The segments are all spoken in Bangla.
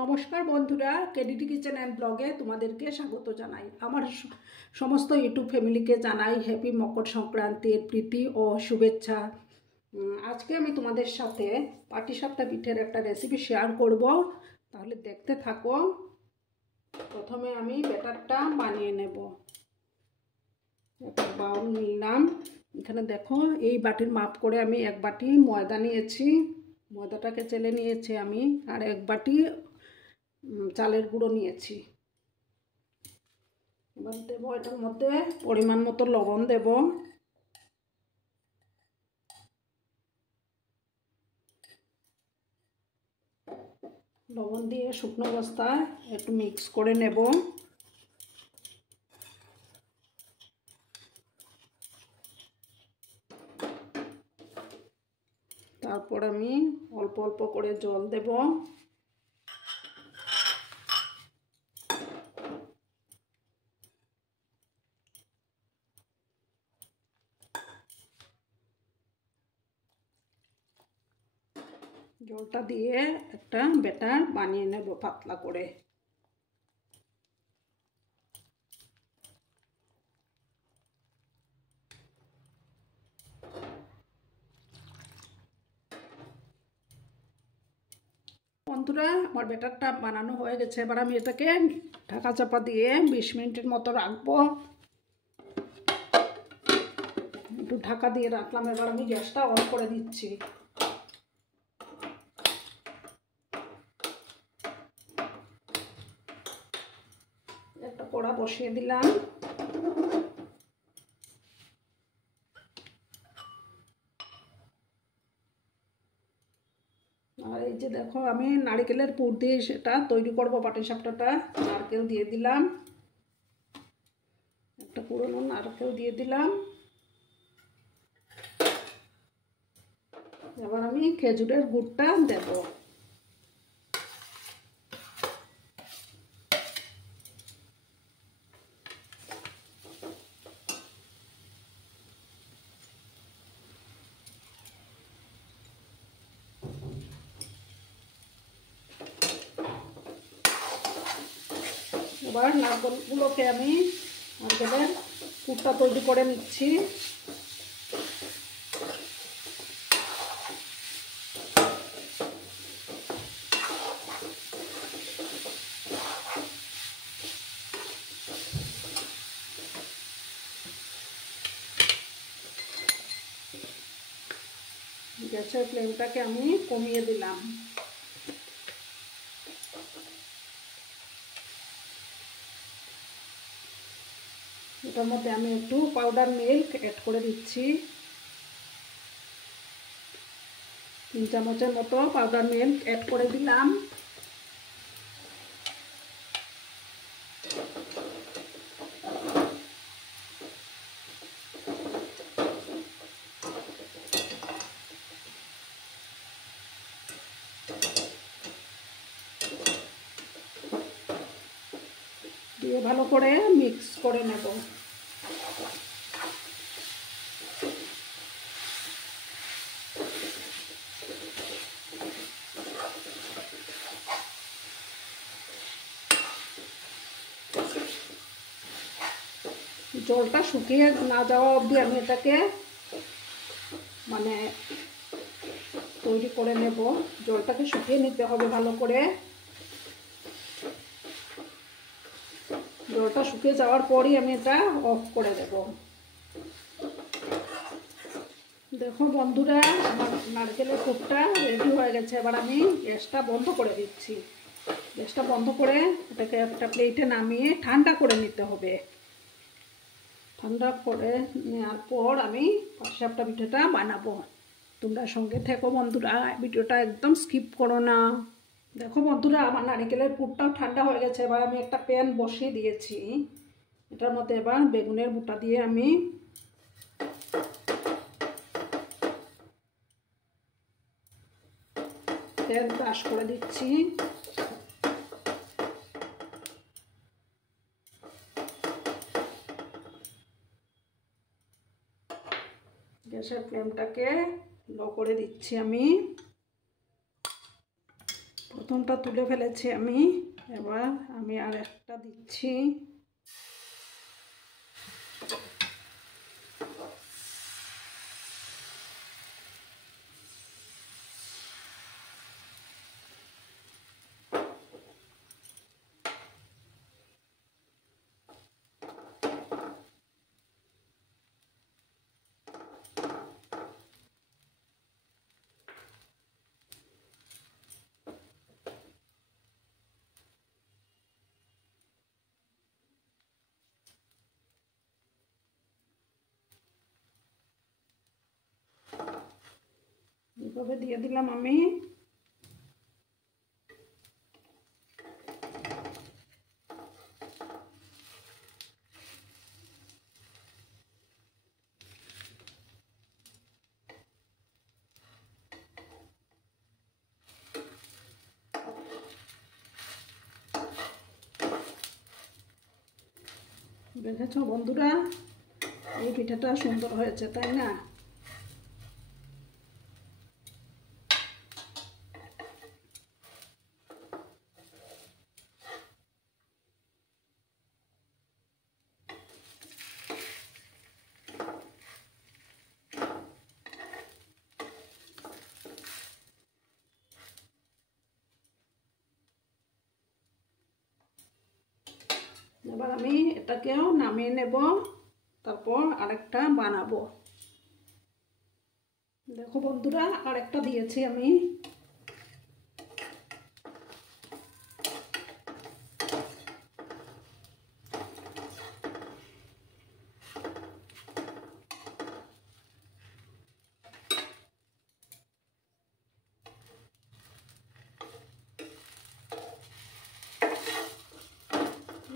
নমস্কার বন্ধুরা, কেডিটি কিচেন অ্যান্ড ব্লগে তোমাদেরকে স্বাগত জানাই। আমার সমস্ত ইউটিউব ফ্যামিলিকে জানাই হ্যাপি মকর সংক্রান্তির প্রীতি ও শুভেচ্ছা। আজকে আমি তোমাদের সাথে পাটিসাপটা পিঠের একটা রেসিপি শেয়ার করব, তাহলে দেখতে থাকো। প্রথমে আমি ব্যাটারটা বানিয়ে নেব। একটা বাউল নিলাম, এখানে দেখো এই বাটির মাপ করে আমি এক বাটি ময়দা নিয়েছি, ময়দাটাকে চেলে নিয়েছি আমি, আর এক বাটি চালের গুঁড়ো নিয়েছি। এবার দেবো এটার মধ্যে পরিমাণ মতো লবণ দেব, লবণ দিয়ে শুকনো অবস্থায় একটু মিক্স করে নেব। তারপর আমি অল্প অল্প করে জল দেব। জলটা দিয়ে একটা ব্যাটার বানিয়ে নেব পাতলা করে। বন্ধুরা, আমার ব্যাটারটা বানানো হয়ে গেছে। এবার আমি এটাকে ঢাকা চাপা দিয়ে 20 মিনিটের মতো রাখবো। একটু ঢাকা দিয়ে রাখলাম। এবার আমি গ্যাসটা অন করে দিচ্ছি। একটা কড়া বসিয়ে দিলাম। আর এই যে দেখো, আমি নারকেলের পুর দিয়ে সেটা তৈরি করবো পাটিসাপটাটা। নারকেল দিয়ে দিলাম, একটা পুরনো নারকেল দিয়ে দিলাম। এবার আমি খেজুরের গুড়টা দেব। এবার নারকেলগুলোকে আমি নারকেলের পুরটা তৈরি করে নিচ্ছি। গ্যাসের ফ্লেমটাকে আমি কমিয়ে দিলাম। এটার মধ্যে আমি একটু পাউডার মিল্ক অ্যাড করে দিচ্ছি। 3 চামচের মতো পাউডার মিল্ক অ্যাড করে দিলাম। দিয়ে ভালো করে মিক্স করে নেব। জলটা শুকিয়ে না যাওয়া অবধি আমি এটাকে তৈরি করে নেব। জলটাকে শুকিয়ে নিতে হবে ভালো করে। জলটা শুকিয়ে যাওয়ার পরই আমি এটা অফ করে দেব। দেখো বন্ধুরা, আমার নারকেলের পুরটা রেডি হয়ে গেছে। এবার আমি গ্যাসটা বন্ধ করে দিচ্ছি। গ্যাসটা বন্ধ করে এটাকে একটা প্লেটে নামিয়ে ঠান্ডা করে নিতে হবে। ঠান্ডা করে নেওয়ার পর আমি পাটিসাপটা পিঠাটা বানাবো। তোমরা সঙ্গে থেকো বন্ধুরা, ভিডিওটা একদম স্কিপ করো না। দেখো বন্ধুরা, আমার নারকেলের পুরটাও ঠান্ডা হয়ে গেছে। এবার আমি একটা প্যান বসিয়ে দিয়েছি। এটার মধ্যে এবার বেগুনের বুটা দিয়ে আমি তেল ব্রাশ করে দিচ্ছি। গ্যাসের ফ্লেমটাকে লো করে দিচ্ছি আমি। প্রথমটা তুলে ফেলেছি আমি, এবার আমি আর একটা দিচ্ছি। এইভাবে দিয়ে দিলাম আমি। দেখেছো বন্ধুরা, এই পিঠাটা সুন্দর হয়েছে, তাই না? এবার আমি এটাকেও নামিয়ে নেব, তারপর আরেকটা বানাবো। দেখো বন্ধুরা, আরেকটা দিয়েছি আমি।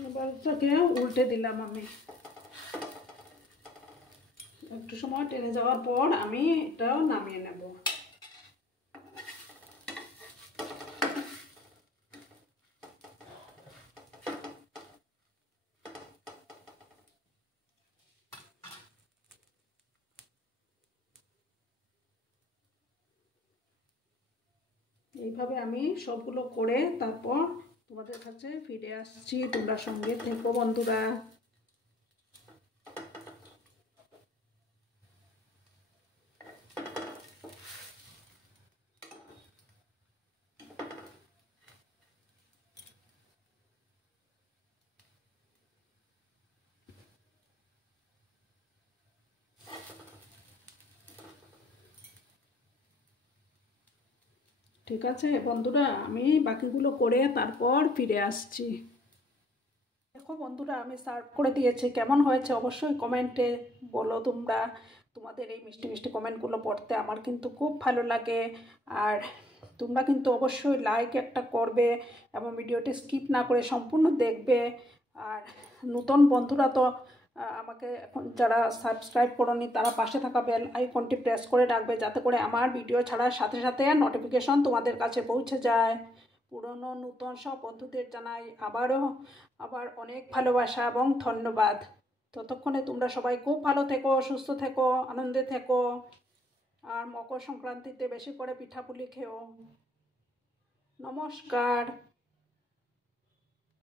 এবার এটাকে উল্টে দিলাম আমি। একটু সময় টেনে যাওয়ার পর আমি এটাও নামিয়ে নেব। এইভাবে আমি সবগুলো করে তারপর তোমাদের কাছে ফিরে আসছি। তোমরা সঙ্গে থেকো বন্ধুরা। ঠিক আছে বন্ধুরা, আমি বাকিগুলো করে তারপর ফিরে আসছি। দেখো বন্ধুরা, আমি সার্ভ করে দিয়েছি। কেমন হয়েছে অবশ্যই কমেন্টে বলো তোমরা। তোমাদের এই মিষ্টি মিষ্টি কমেন্টগুলো পড়তে আমার কিন্তু খুব ভালো লাগে। আর তোমরা কিন্তু অবশ্যই লাইক একটা করবে এবং ভিডিওটি স্কিপ না করে সম্পূর্ণ দেখবে। আর নতুন বন্ধুরা তো আমাকে এখন যারা সাবস্ক্রাইব করোনি তারা পাশে থাকা বেল আইকনটি প্রেস করে রাখবে, যাতে করে আমার ভিডিও ছাড়ার সাথে সাথে নোটিফিকেশন তোমাদের কাছে পৌঁছে যায়। পুরনো নতুন সব বন্ধুদের জানাই আবার অনেক ভালোবাসা এবং ধন্যবাদ। ততক্ষণে তোমরা সবাই খুব ভালো থেকো, সুস্থ থেকো, আনন্দে থেকো। আর মকর সংক্রান্তিতে বেশি করে পিঠাপুলি খেও। নমস্কার।